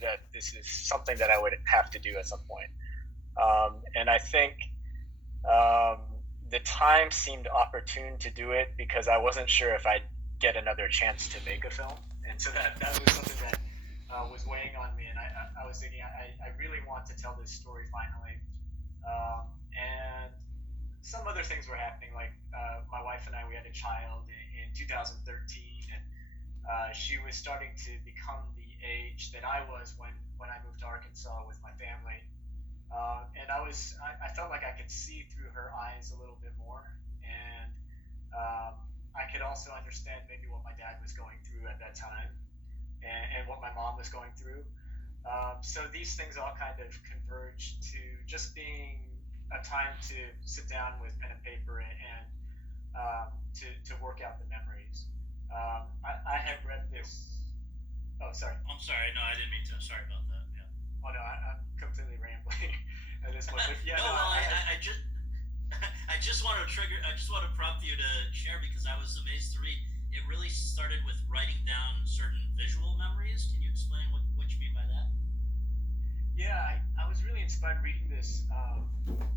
that this is something that I would have to do at some point. And I think the time seemed opportune to do it because I wasn't sure if I'd get another chance to make a film. And so that was something that was weighing on me. And I was thinking, I really want to tell this story finally. And some other things were happening, like my wife and I, we had a child in 2013, and she was starting to become the age that I was when I moved to Arkansas with my family. And I felt like I could see through her eyes a little bit more, and I could also understand maybe what my dad was going through at that time, and what my mom was going through. So these things all kind of converged to just being a time to sit down with pen and paper and to work out the memories. I had read this. Oh, sorry. I'm sorry. No, I didn't mean to. Sorry about that. Yeah. Oh no, I'm completely rambling at this point. But yeah, No, no, well, I had. I just I just want to trigger. I just want to prompt you to share because I was amazed to read. It really started with writing down certain visual memories. Can you explain what you mean by that? Yeah, I was really inspired reading this.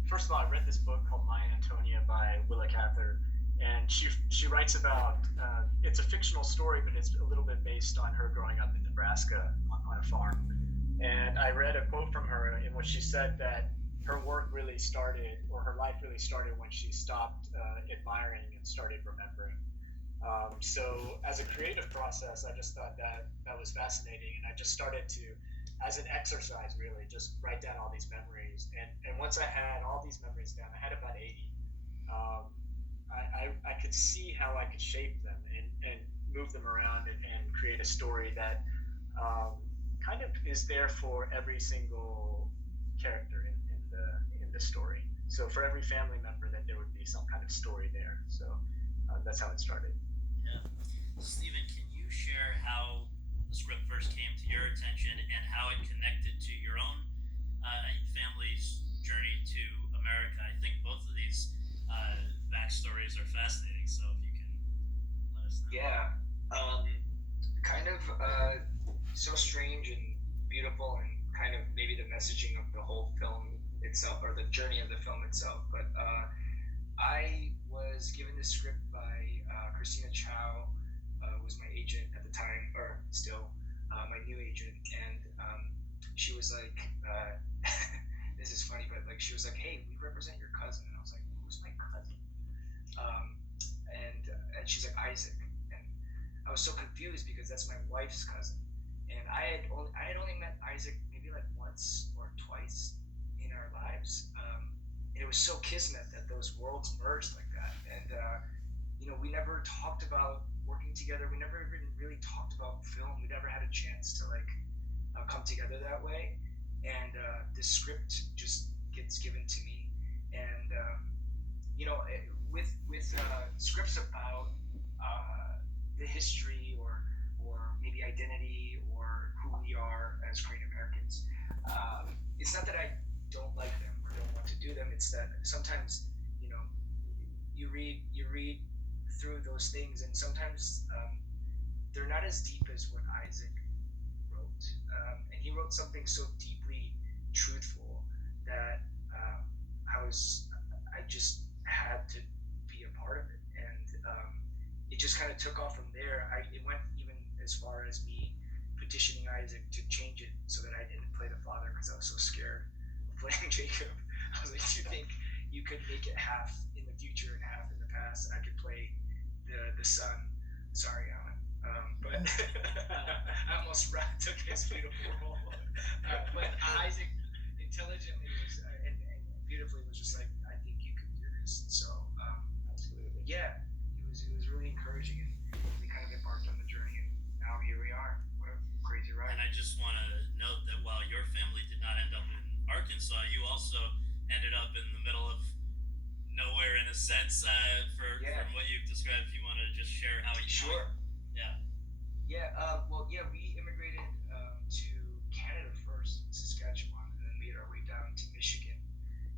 First of all, I read this book called My Antonia by Willa Cather, and she writes about it's a fictional story, but it's a little bit based on her growing up in Nebraska on a farm. And I read a quote from her in which she said that her work really started, or her life really started, when she stopped admiring and started remembering. So as a creative process, I just thought that that was fascinating, and I just started to, as an exercise, really just write down all these memories. And once I had all these memories down, I had about 80. Um, I could see how I could shape them and move them around and create a story that kind of is there for every single character in the story. So for every family member, that there would be some kind of story there. So that's how it started. Yeah. Stephen, can you share how the script first came to your attention and how it connected to your own family's journey to America? I think both of these backstories are fascinating. So if you can let us know. Yeah, um, kind of so strange and beautiful, and kind of maybe the messaging of the whole film itself, or the journey of the film itself. But I was given this script by Christina Chow, was my agent at the time, or still my new agent, and she was like, "This is funny," but like she was like, "Hey, we represent your cousin," and I was like, "Who's my cousin?" Um, and she's like, "Isaac," and I was so confused because that's my wife's cousin, and I had only met Isaac maybe like once or twice in our lives, and it was so kismet that those worlds merged like that, and we never talked about working together. We never even really talked about film. We never had a chance to like come together that way, and the script just gets given to me, and with scripts about the history, or maybe identity, or who we are as Korean Americans. It's not that I don't like them or don't want to do them. It's that sometimes you know you read through those things, and sometimes they're not as deep as what Isaac wrote, and he wrote something so deeply truthful that I just had to be a part of it, and it just kind of took off from there. It went even as far as me petitioning Isaac to change it so that I didn't play the father because I was so scared of playing Jacob. I was like, "Do you think you could make it half in the future and half in the past, and I could play the son?" Sorry, Alan. But I almost took his beautiful role. But Isaac intelligently was, and beautifully was just like, "I think you could do this." And so, Absolutely. yeah, it was really encouraging, and we kind of embarked on the journey, and now here we are. What a crazy ride! And I just want to note that while your family did not end up in Arkansas, you also ended up in the middle of nowhere in a sense. Yeah, From what you've described, if you want to just share how sure. yeah. Yeah, well, yeah, we immigrated to Canada first, Saskatchewan, and then made our way down to Michigan,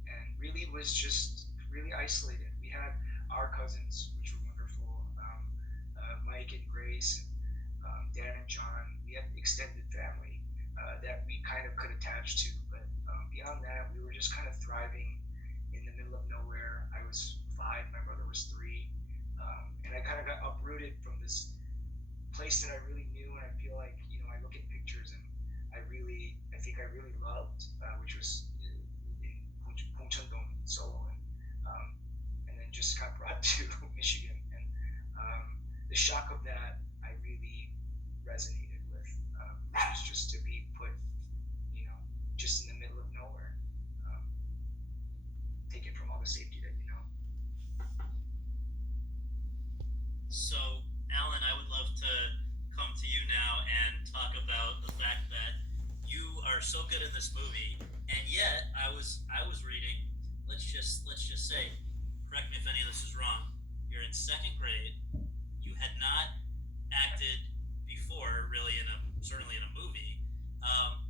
and really was just really isolated. We had our cousins, which were wonderful, Mike and Grace, and Dan and John. We had extended family, that we kind of could attach to. But beyond that, we were just kind of thriving in the middle of nowhere. I was 5, my brother was 3, and I kind of got uprooted from this place that I really knew, and I feel like I look at pictures and I think I really loved, which was in Gongcheon-dong in Seoul, and then just got brought to Michigan, and the shock of that I really resonated with, which was just to be put, just in the middle of nowhere, um, taken from all the safety that you know. So, Alan, I would love to come to you now and talk about the fact that you are so good in this movie, and yet I was reading. Let's just say, correct me if any of this is wrong. You're in second grade. You had not acted before, really, certainly in a movie.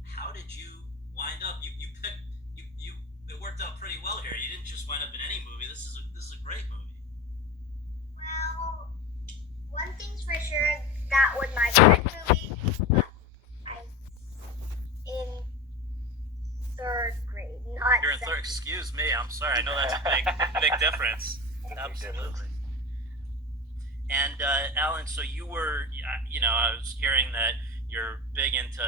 How did you wind up? You picked you. It worked out pretty well here. You didn't just wind up in any movie. This is a great movie. Well, one thing's for sure, that was my first movie. I'm in third grade, not You're in third. second. Excuse me. I'm sorry. I know that's a big difference. Absolutely. And Alan, so you were, I was hearing that you're big into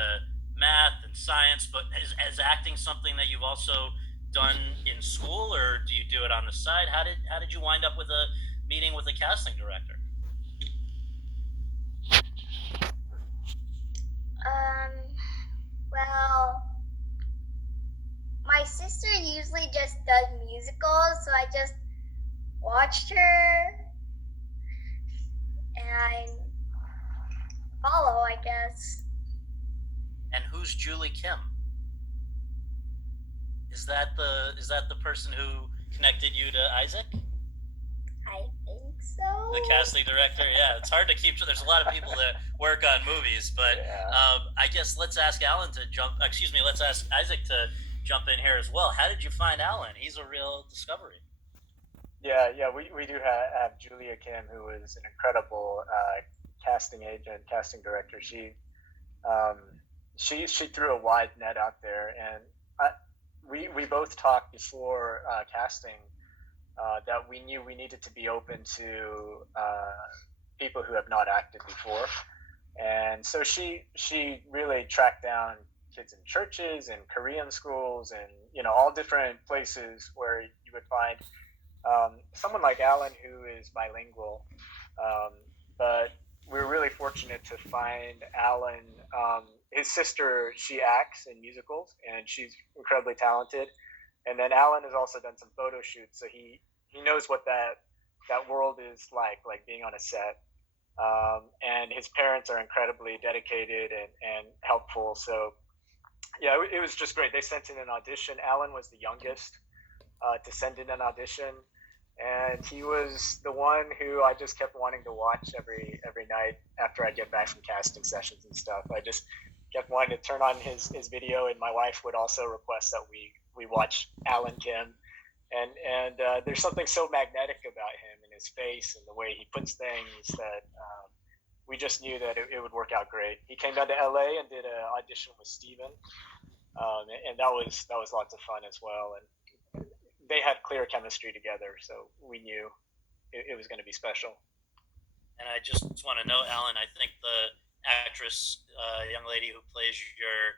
math and science, but is acting something that you've also done in school, or do you do it on the side? How did you wind up with a meeting with a casting director? Well, my sister usually just does musicals, so I just watched her and follow, I guess. And who's Julie Kim? Is that the person who connected you to Isaac? I think so. The casting director, yeah. It's hard to keep. There's a lot of people that work on movies, but Yeah. I guess let's ask Alan to jump. Excuse me. Let's ask Isaac to jump in here as well. How did you find Alan? He's a real discovery. Yeah, we do have Julia Kim, who is an incredible casting agent, casting director. Um, she threw a wide net out there, and we both talked before casting that we knew we needed to be open to people who have not acted before, and so she really tracked down kids in churches and Korean schools and all different places where you would find someone like Alan who is bilingual, um, but we were really fortunate to find Alan. His sister, she acts in musicals, and she's incredibly talented. And then Alan has also done some photo shoots, so he knows what that world is like being on a set. And his parents are incredibly dedicated and helpful. So yeah, it was just great. They sent in an audition. Alan was the youngest to send in an audition, and he was the one who I just kept wanting to watch every night after I get back from casting sessions and stuff. I just kept wanting to turn on his video, and my wife would also request that we watch Alan Kim, and there's something so magnetic about him and his face and the way he puts things that we just knew that it would work out great. He came down to LA and did an audition with Steven, and that was lots of fun as well. And they had clear chemistry together, so we knew it was going to be special. And I just want to know, Alan, I think the actress, young lady who plays your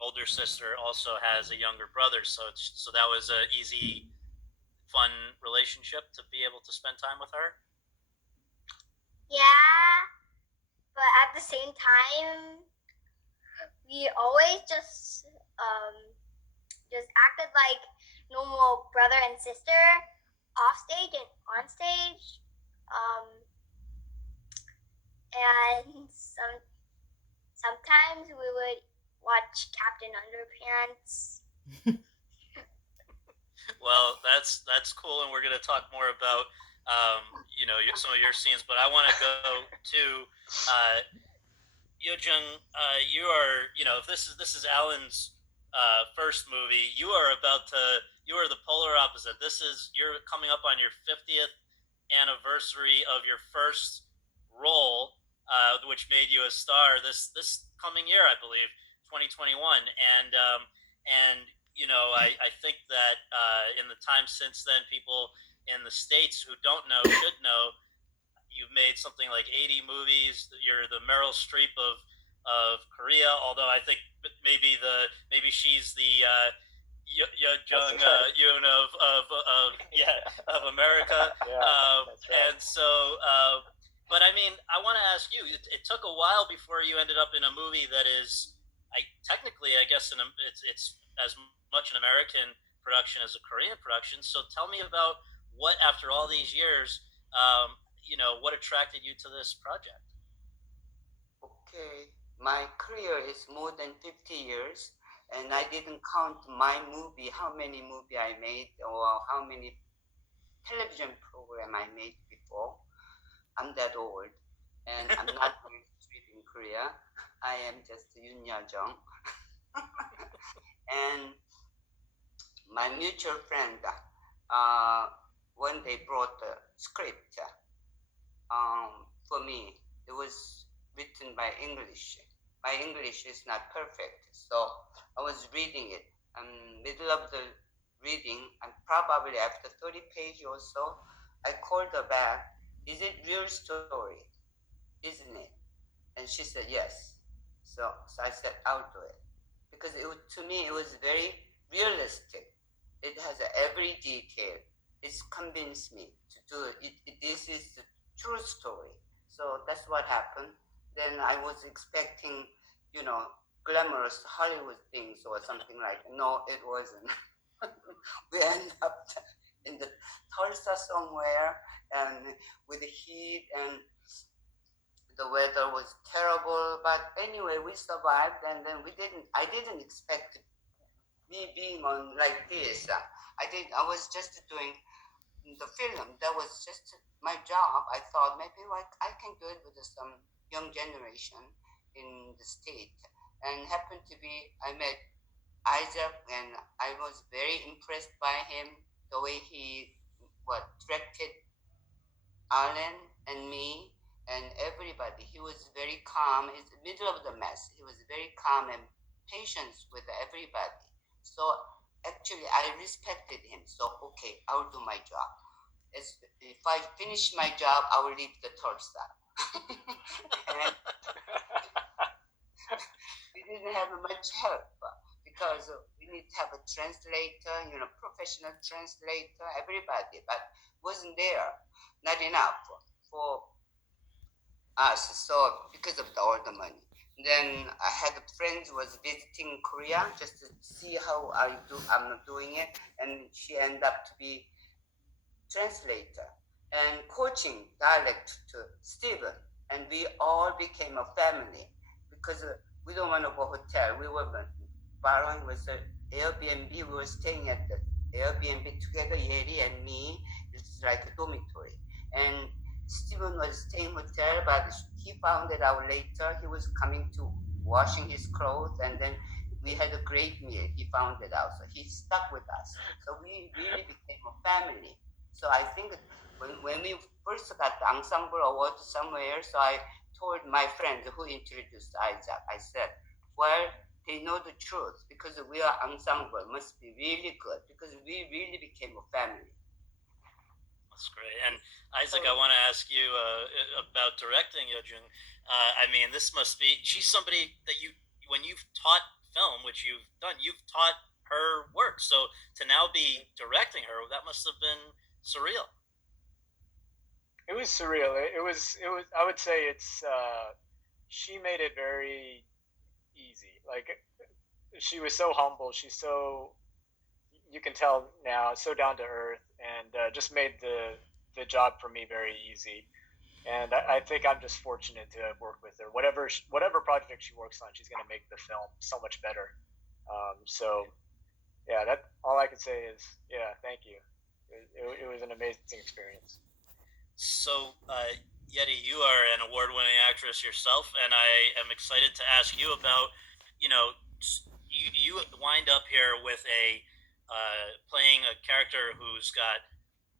older sister, also has a younger brother. So that was a easy, fun relationship to be able to spend time with her. Yeah, but at the same time, we always just acted like normal brother and sister off stage and on stage. And sometimes we would watch Captain Underpants. Well, that's cool, and we're going to talk more about some of your scenes. But I want to go to Jung. You are if this is Alan's first movie, you are the polar opposite. You're coming up on your 50th anniversary of your first role. which made you a star this coming year, I believe, 2021. And I think that in the time since then, people in the States who don't know should know you've made something like 80 movies. You're the Meryl Streep of Korea, although I think maybe she's the Jung Yeun of America. Yeah, that's right. And so, but I mean, I want to ask you. It took a while before you ended up in a movie that is, technically, I guess, it's as much an American production as a Korean production. So tell me about what, after all these years, what attracted you to this project? Okay, my career is more than 50 years, and I didn't count my movie, how many movie I made, or how many television program I made before. I'm that old, and I'm not going to street in Korea. I am just Yoon Jung. And my mutual friend, uh, one day brought the script for me. It was written by English. My English is not perfect, so I was reading it. Middle of the reading, and probably after 30 pages or so, I called her back. Is it real story? Isn't it? And she said yes. So I said I'll do it because to me it was very realistic. It has every detail. It's convinced me to do it. This is the true story. So that's what happened. Then I was expecting, you know, glamorous Hollywood things or something like. No, it wasn't. We end up in the Tulsa somewhere, and with the heat, and the weather was terrible. But anyway, we survived, and then we didn't. I didn't expect me being on like this. I was just doing the film. That was just my job. I thought maybe like I can do it with some young generation in the state. And happened to be I met Isaac, and I was very impressed by him. The way he directed Alan and me and everybody. He was very calm. In the middle of the mess, he was very calm and patient with everybody. So actually, I respected him. So okay, I'll do my job. If I finish my job, I will leave the Tulsa. And we didn't have much help because we need to have a translator, professional translator, everybody, but wasn't there, not enough for us. So because of all the money, then I had a friend who was visiting Korea just to see how I'm doing it, and she ended up to be translator and coaching dialect to Stephen, and we all became a family because we don't want to go hotel. We were borrowing with the Airbnb. We were staying at the Airbnb together, Yeri and me. It's like a dormitory. And Stephen was staying hotel, but he found it out later. He was coming to washing his clothes, and then we had a great meal. He found it out, so he stuck with us. So we really became a family. So I think when we first got the ensemble award somewhere, so I told my friend who introduced Isaac, I said, well, they know the truth because we are ensemble, must be really good because we really became a family. That's great. And Isaac, I want to ask you about directing Yeojung. I mean, this must be, she's somebody that when you've taught film, which you've done, you've taught her work. So to now be directing her, that must have been surreal. It was surreal. It was. I would say it's. She made it very easy. Like she was so humble. She's so. You can tell now, so down to earth, and just made the job for me very easy. And I think I'm just fortunate to work with her. Whatever project she works on, she's going to make the film so much better. So yeah, that all I can say is thank you. It was an amazing experience. So, Yeti, you are an award-winning actress yourself, and I am excited to ask you about, you wind up here with playing a character who's got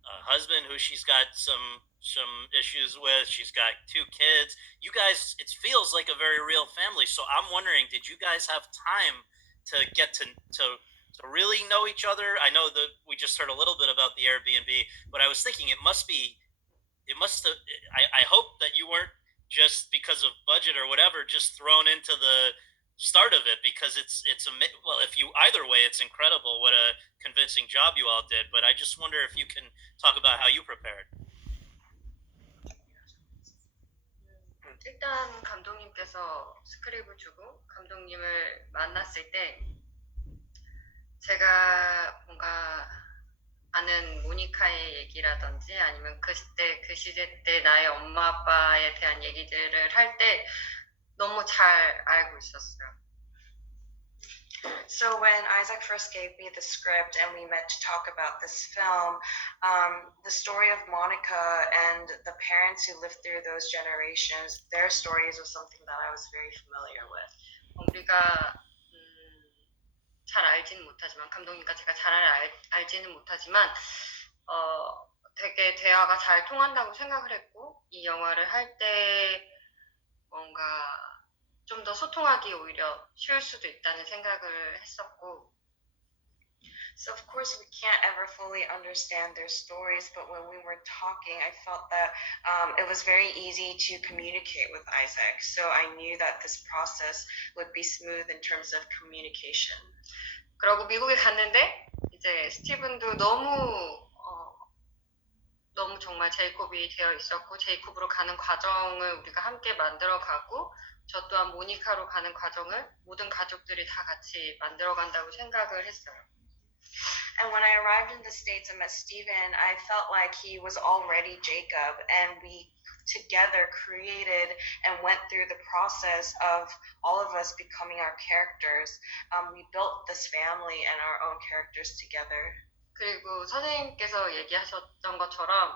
a husband who she's got some some issues with. She's got 2 kids. You guys, it feels like a very real family. So I'm wondering, did you guys have time to get to really know each other? I know that we just heard a little bit about the Airbnb, but I was thinking it must be, it must have, I hope that you weren't just because of budget or whatever, just thrown into the start of it, because it's a, well, if you, either way, it's incredible what a convincing job you all did. But I just wonder if you can talk about how you prepared. 일단 감독님께서 스크립을 주고 감독님을 만났을 때 제가 뭔가 아는 모니카의 얘기라든지 아니면 그 시대 때 나의 엄마 아빠에 대한 얘기들을 할 때 너무 잘 알고 있었어요. So when Isaac first gave me the script and we met to talk about this film, the story of Monica and the parents who lived through those generations, their stories was something that I was very familiar with. 우리가 잘 알지는 못하지만, 감독님과 제가 잘 알지는 못하지만 되게 대화가 잘 통한다고 생각을 했고, 이 영화를 할 때 뭔가 좀 더 소통하기 오히려 쉬울 수도 있다는 생각을 했었고. So of course we can't ever fully understand their stories, but when we were talking, I felt that it was very easy to communicate with Isaac. So I knew that this process would be smooth in terms of communication. 그러고 미국에 갔는데 이제 스티븐도 너무 정말 제이콥이 되어 있었고, 제이콥으로 가는 과정을 우리가 함께 만들어가고, 저 또한 모니카로 가는 과정을 모든 가족들이 다 같이 만들어간다고 생각을 했어요. And when I arrived in the States and met Steven, I felt like he was already Jacob, and we together created and went through the process of all of us becoming our characters. We built this family and our own characters together. 그리고 선생님께서 얘기하셨던 것처럼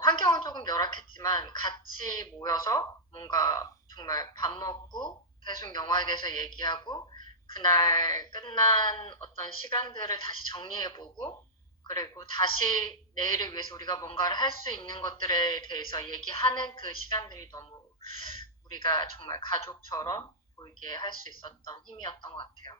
환경은 조금 열악했지만 같이 모여서 뭔가 정말 밥 먹고 계속 영화에 대해서 얘기하고, 그날 끝난 어떤 시간들을 다시 정리해보고, 그리고 다시 내일을 위해서 우리가 뭔가를 할 수 있는 것들에 대해서 얘기하는 그 시간들이 너무 우리가 정말 가족처럼 보이게 할 수 있었던 힘이었던 것 같아요.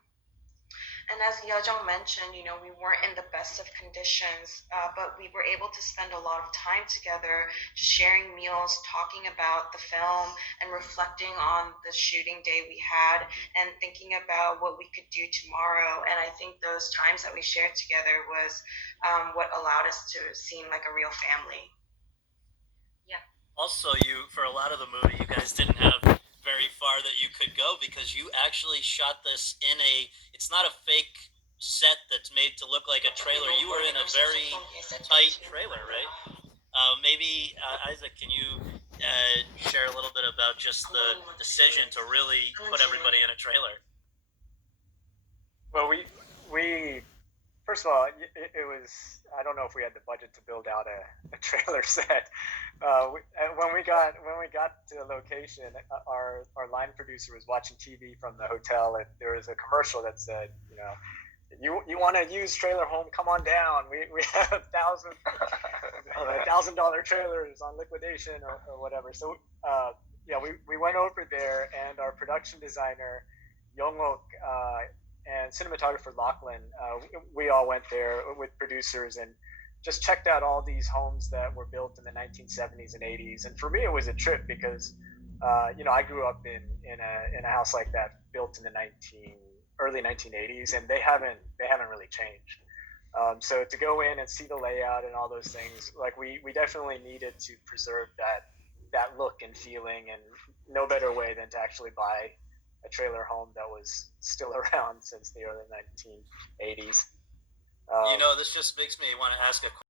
And as Yeon mentioned, we weren't in the best of conditions, but we were able to spend a lot of time together, just sharing meals, talking about the film, and reflecting on the shooting day we had, and thinking about what we could do tomorrow. And I think those times that we shared together was what allowed us to seem like a real family. Yeah. Also, for a lot of the movie, you guys didn't have very far that you could go, because you actually shot this in it's not a fake set that's made to look like a trailer. You were in a very tight trailer, right? Maybe Isaac, can you share a little bit about just the decision to really put everybody in a trailer? Well, we first of all, it was, I don't know if we had the budget to build out a trailer set. When we got to the location, our line producer was watching TV from the hotel, and there was a commercial that said, you want to use trailer home, come on down. We have $1,000 trailers on liquidation or whatever. So we went over there, and our production designer Jung and cinematographer Lachlan, we all went there with producers and just checked out all these homes that were built in the 1970s and 80s. And for me, it was a trip because, I grew up in a house like that built in the early 1980s, and they haven't really changed. So to go in and see the layout and all those things, like we definitely needed to preserve that look and feeling, and no better way than to actually buy a trailer home that was still around since the early 1980s. This just makes me want to ask a